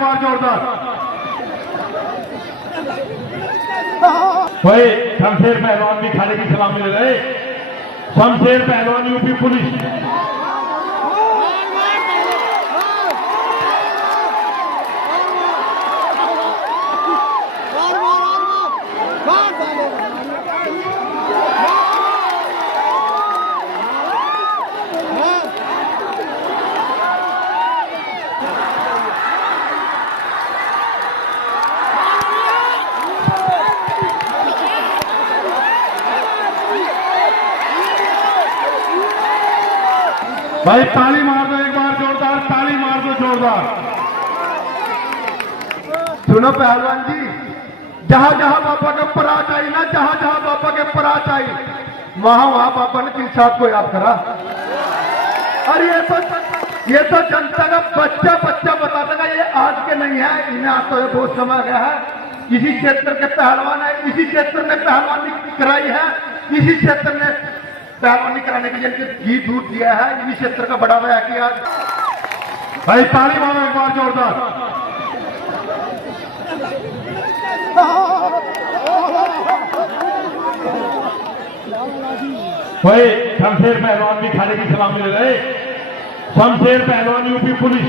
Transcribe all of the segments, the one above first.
बार जोरदार। भाई शमशेर पहलवान भी खाने की सलामी ले रहे। शमशेर पहलवान यूपी पुलिस। भाई ताली मार दो एक बार जोरदार, ताली मार दो जोरदार। सुनो पहलवान जी, जहां जहां बाबा के परात आई ना, जहां जहां बाबा के परात आई, वहां वहां बाबा ने किस साथ को याद करा। और ये तो जनता का बच्चा बच्चा बताता था, ये आज के नहीं है, इन्हें आज तो बहुत समय गया है। इसी क्षेत्र के पहलवान है, इसी क्षेत्र में पहलवानी कराई है, इसी क्षेत्र में पहलवानी कराने के लिए घी दूध दिया है, इसी क्षेत्र का बढ़ावा है कि आज। भाई ताली मारो एक बार जोरदार। भाई शमशेर पहलवान भी खाने की सलामी ले रहे। शमशेर पहलवान यूपी पुलिस।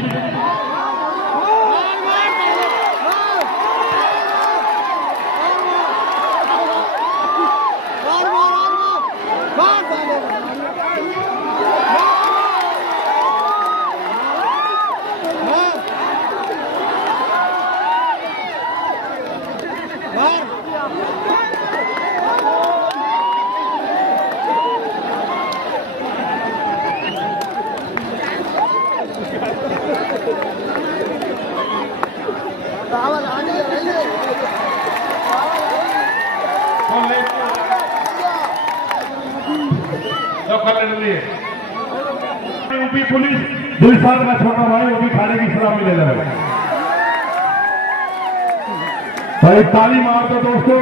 यूपी पुलिस 2 साल का छोटा भाई, वो भी खाने की सलामी ले रहा है। भाई ताली मार दो दोस्तों।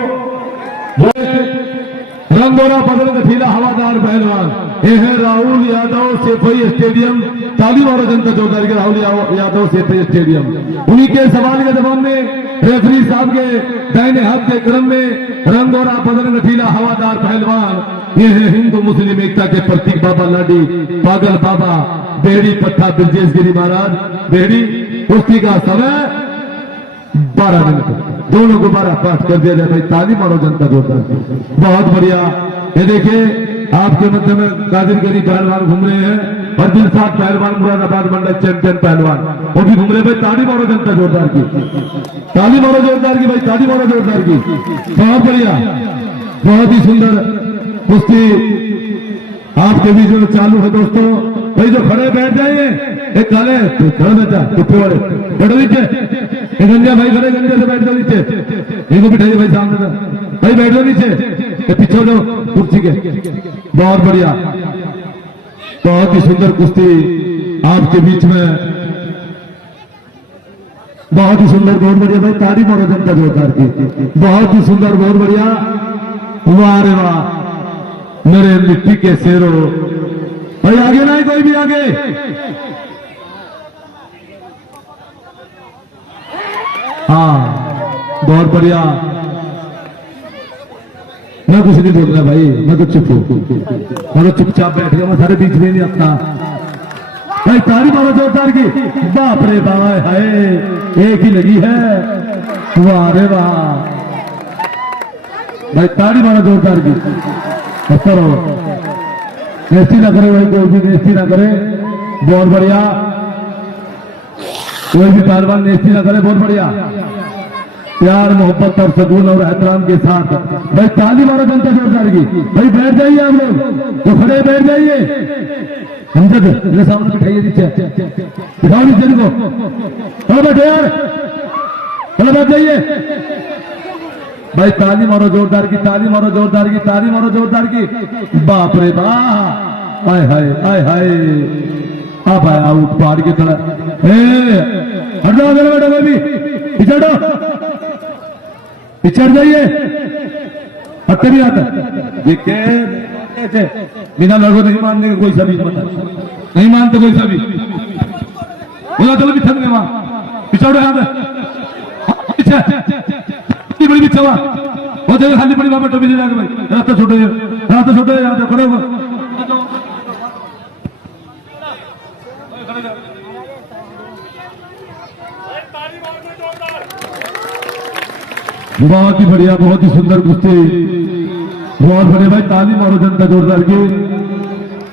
रंगोरा बदल गठीला हवादार पहलवान ये है राहुल यादव सेफई स्टेडियम। ताली मारो जनता जोरदार के राहुल यादव सेफई स्टेडियम। उन्हीं के सवाल के जवाब में रेफरी साहब के दाहिने हाथ के क्रम में रंगोरा बदल गठीला हवादार पहलवान ये है हिंदू मुस्लिम एकता के प्रतीक बाबा लाडी पागल बाबा बेहड़ी पट्टा ब्रजेश गिरी महाराज बेहड़ी। कुश्ती का समय 12 मिनट, दोनों को 12 पास कर दिया जाए। भाई ताली मारो जनता जोरदार, बहुत बढ़िया। ये देखिए आपके मध्य में कादिर गरीब पहलवान घूम रहे हैं और दिलसाद पहलवान मुरादाबाद मंडल चैंपियन पहलवान वो भी घूम रहे। भाई ताली मारो जनता जोरदार की, ताली मारो जोरदार की, भाई ताली मारो जोरदार की। बहुत बढ़िया, बहुत ही सुंदर कुश्ती आपके बीच में चालू है दोस्तों। भाई जो खड़े बैठ जाइए, एक काले खड़े बैठा टुप्पे वाले बैठो नीचे, एक गंजा भाई खड़े गंजे से बैठ जाओ नीचे, इनको बिठाइए भाई सामने से, भाई बैठो नीचे, पीछे हो जाओ कुर्सी के। बहुत बढ़िया, बहुत ही सुंदर कुश्ती आपके बीच में, बहुत ही सुंदर, बहुत बढ़िया। भाई ताली मारो जनता जोरदार की, बहुत ही सुंदर, बहुत बढ़िया। वाह रे वाह मेरे मिट्टी के शेरों। भाई आगे नहीं कोई भी आगे। हाँ बहुत बढ़िया। मैं कुछ नहीं बोल रहा भाई, मैं तो चुप हूं, मैं तो चुपचाप बैठ गया, मैं सारे बीच में नहीं अपना। भाई ताली मारो जोरदार की। बाप रे बाप, हाय एक ही लगी है। वाह रे वाह, भाई ताली मारो जोरदार की। करो बेइज्जती ना करे भाई, कोई भी बेइज्जती ना करे। बहुत बढ़िया, कोई भी पहलवान बेइज्जती ना करे। बहुत बढ़िया, प्यार मोहब्बत और सुकून और एहतराम के साथ भाई ताली मारो जनता जोरदार की। भाई बैठ जाइए आप लोग, तो खड़े बैठ जाइए। हमजद मेरे सामने बिठाइए नीचे, बिठाओ नीचे इनको, थोड़ा बैठे यार, थोड़ा बैठ जाइए। भाई ताली मारो जोरदार की, ताली मारो जोरदार की, ताली मारो जोरदार की। बाप रे बाप, हाय हाय हाय हाय। अब आया उठ पहाड़ की तरह। हटो बैठो भाई, पिछड़ो, पिछड़ जाइए, हटते भी आता देखते बिना लगो नहीं मानने कोई सभी नहीं मानते कोई सभी बोला। चलो भी थक गए वहां पिछाड़ो यहाँ पे पीछे बड़ी पीछे हुआ वो जगह खाली पड़ी वहां पर टोपी जाके भाई रास्ता छोटे यहाँ पे खड़े हुआ बहुत ही बढ़िया, बहुत ही सुंदर कुश्ती, बहुत बढ़िया भाई, ताली मारो जनता जोरदार की।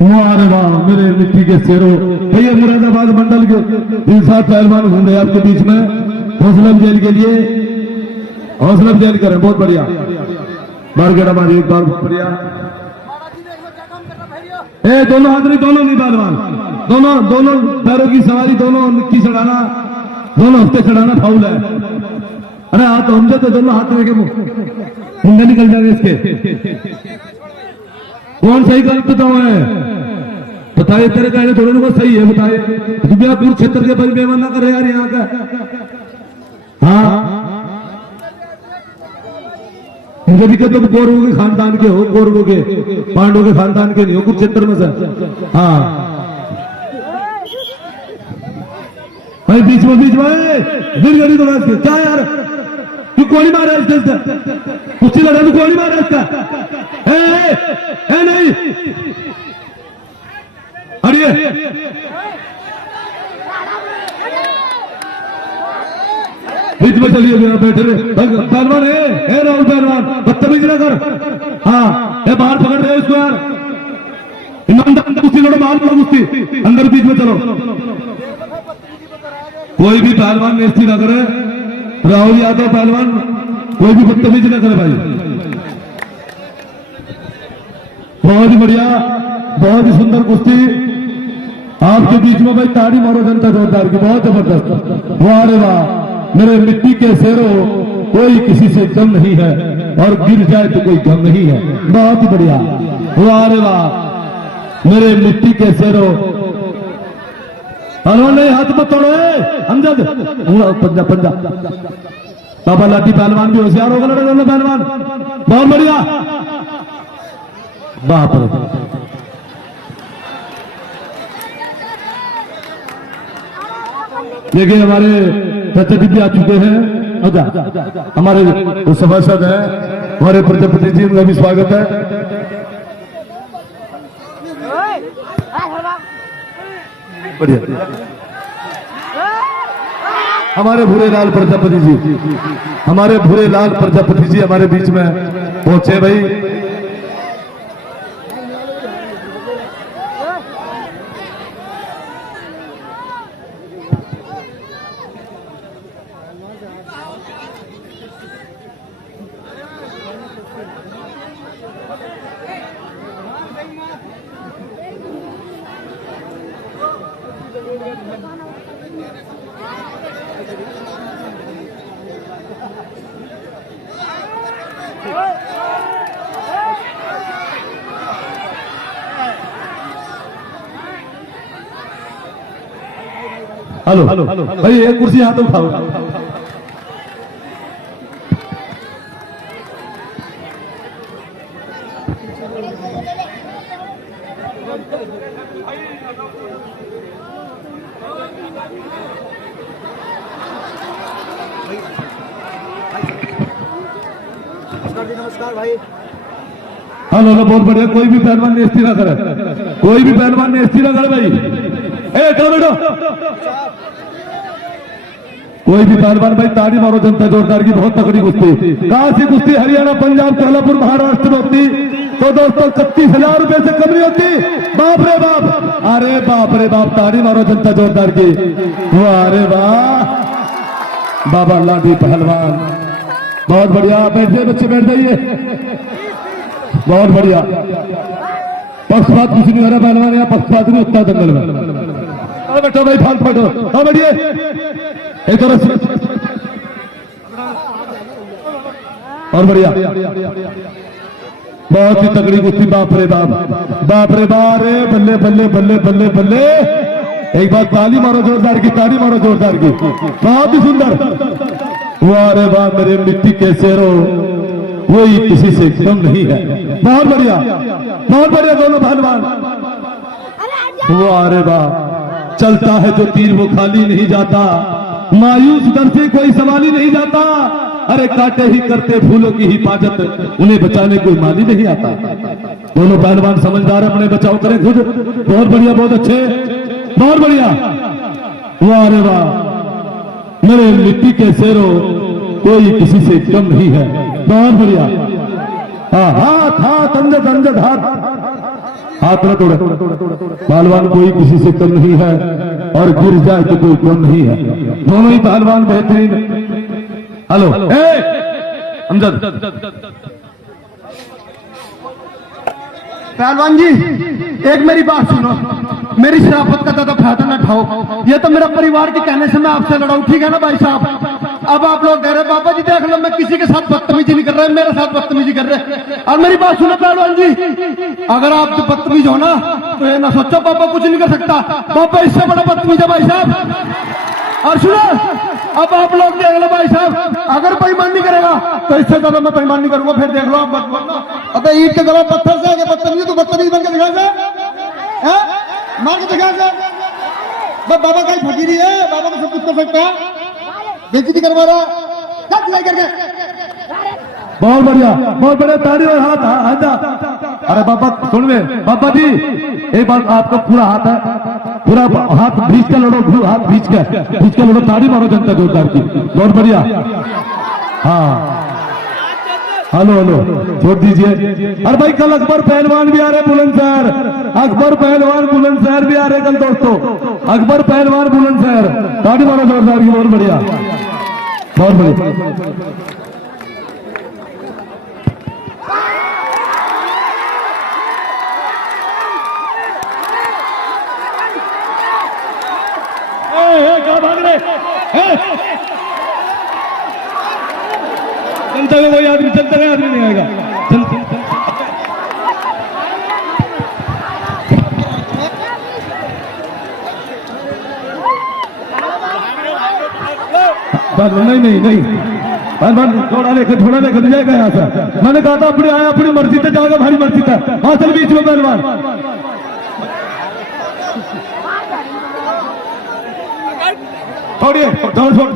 वाह वाह मेरे मिट्टी के शेरों, भैया मुरादाबाद मंडल के 3-7 पहलवान घूम रहे आपके बीच में, हौसला अफजाई के लिए हौसला अफजाई करें, बहुत बढ़िया। मार्केट हमारी एक बार बहुत बढ़िया। दोनों हाथ नहीं पहलवान, दोनों पैरों की सवारी, दोनों मिट्टी चढ़ाना, दोनों हफ्ते चढ़ाना फाउल है। अरे हाँ तो हम तो दोनों हाथ लेके मुंडे निकल जाएंगे इसके। कौन सही गलत बताओ है, बताइए, तेरे कहने थोड़े को सही है, बताइए। दुनिया दूर क्षेत्र के भाई बेमान ना करे यार यहाँ का। हाँ मुझे भी कहते कौरवों के खानदान के हो, कौरवों के पांडवों के खानदान के नहीं हो, कुरुक्षेत्र में से। हाँ भाई बीच में गिर गई तो क्या यार, तू गोली मारा इसका, कुश्ती लड़ा तू गोली मारा इसका, नहीं अड़िए बीच में चलिए बैठे पहलवान है राहुल पहलवान, बदतमीज ना कर। हाँ ये बाहर पकड़ रहे इसको यार, ईमानदार कुश्ती लड़ो, बाहर पकड़ो कुश्ती, अंदर बीच में चलो। कोई भी पहलवान बेइज्जती ना करे, राहुल यादव पहलवान कोई भी बदतमीजी ना करे भाई। बहुत ही बढ़िया, बहुत ही सुंदर कुश्ती आपके बीच में भाई, ताड़ी मारो जनता जोरदार की, बहुत जबरदस्त। वाह रे वाह मेरे मिट्टी के शेरों, कोई किसी से कम नहीं है और गिर जाए तो कोई गम नहीं है, बहुत ही बढ़िया। वाह रे वाह मेरे मिट्टी के शेरों, उन्होंने हाथ मत तोड़ो अमजद, पंजा बाबा लाठी पहलवान भी होशियार होगा, लड़े दोनों पहलवान, बहुत बढ़िया। बाप रे देखिए हमारे प्रजापति भी आ चुके हैं, हमारे सभासद हैं हमारे प्रजापति जी, उनका भी स्वागत है। बढ़िया हमारे भूरेलाल प्रजापति जी, हमारे भूरेलाल प्रजापति जी हमारे बीच में पहुंचे भाई। हेलो भाई एक कुर्सी हाथ उठाओ। नमस्कार भाई। हेलो बहुत बढ़िया, कोई भी पहलवान ने स्थिर ना करे, कोई भी पहलवान ने स्थिर ना करे भाई। चलो बेटो, कोई भी पहलवान भाई ताड़ी मारो जनता जोरदार की, बहुत तगड़ी कुश्ती, कहां से कुश्ती, हरियाणा पंजाब कोल्हापुर महाराष्ट्र में होती तो दोस्तों 31,000 रुपए से कम नहीं होती। बाप रे बाप, अरे बाप रे बाप, ताड़ी मारो जनता जोरदार की। अरे वाह बाबा लाठी पहलवान, बहुत बढ़िया। बैठ जाइए बच्चे, बैठ जाइए, बहुत बढ़िया। पक्षपात कुछ नहीं हो रहा पहलवान, यहाँ पक्षपात नहीं उतना दंगल में। बैठो भाई, फालतू बैठो, हाँ बैठिए एक तरह से, और बढ़िया, बहुत ही तगड़ी कुश्ती। बाप रे बाप, बाप रे बाप रे, बल्ले बल्ले बल्ले बल्ले बल्ले। एक बार ताली मारो जोरदार की, ताली मारो जोरदार की, बहुत ही सुंदर। वाह रे वाह मेरे मिट्टी के शेरों, कोई किसी से कम नहीं है, बहुत बढ़िया, बहुत बढ़िया दोनों पहलवान। वाह रे वाह, चलता है जो तीर वो खाली नहीं जाता, मायूस दर से कोई सवाल ही नहीं जाता। अरे काटे ही करते फूलों की हिफाजत, उन्हें बचाने कोई माली नहीं आता। दोनों पहलवान समझदार अपने बचाव करें खुद। बहुत बढ़िया, बहुत अच्छे, बहुत बढ़िया। वाह रे वाह, मेरे मिट्टी के शेरों, कोई किसी से कम नहीं है। बहुत बढ़िया। हाथ हाथ अंजद अंजद हाथ न तोड़े। पहलवान कोई किसी से कम नहीं है और गिर जाए तो कोई कम नहीं है। दोनों ही पहलवान बेहतरीन। हेलो अमजद, पहलवान जी एक मेरी बात सुनो, मेरी शराफत का ज्यादा फायदा न उठाओ। ये तो मेरा परिवार के कहने से मैं आपसे लड़ा हूं, ठीक है ना भाई साहब। अब आप लोग कह रहे बाबा जी देख लो मैं किसी के साथ बदतमीजी नहीं कर रहा, मेरे साथ बदतमीजी कर रहे। और मेरी बात सुनो पहलवान जी, अगर आप बदतमीज हो ना तो ये ना सोचो पापा कुछ नहीं कर सकता। पापा इससे बड़ा बदतमीज है भाई साहब। और सुनो, अब आप लोग देख लो भाई साहब, अगर बेईमान नहीं करेगा तो इससे ज्यादा मैं बेईमान नहीं करूंगा। फिर देख लो आप मत बोलना। अबे ईट के गला पत्थर से आगे बदतमीज, तू बदतमीज बन के दिखा से, मार के दिखा से। बाबा का ही फकीरी है, बाबा को सब कुछ कर सकता है, बेइज्जती करवा रहा, क्या सिलाई करके। बहुत बढ़िया, बहुत बढ़िया। ताली और हाथ। अरे बाबा सुन में, बाबा जी एक बार आपका पूरा हाथ है, पूरा हाथ भींच के लड़ो, हाथ भींच के लड़ो। ताली मारो जनता जोरदार की। बहुत बढ़िया। हाँ हेलो हेलो, छोड़ दीजिए। अरे भाई कल अकबर पहलवान भी आ रहे बुलंदशहर, अकबर पहलवान बुलंदशहर भी आ रहे कल दोस्तों, अकबर पहलवान बुलंदशहर। ताली मारो जोरदार की। बहुत बढ़िया, बहुत बढ़िया। कहाँ भाग रहे? जनता में कोई आदमी, जनता में आदमी नहीं आएगा। नहीं नहीं नहीं, थोड़ा लेकर जाएगा यहाँ से। मैंने कहा था अपनी आया, अपनी मर्जी से जाएगा, भारी मर्जी था। हाँ चल बीच में पहलवान, छोड़िए, छोड़।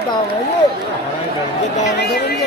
दाव है ये दाव है।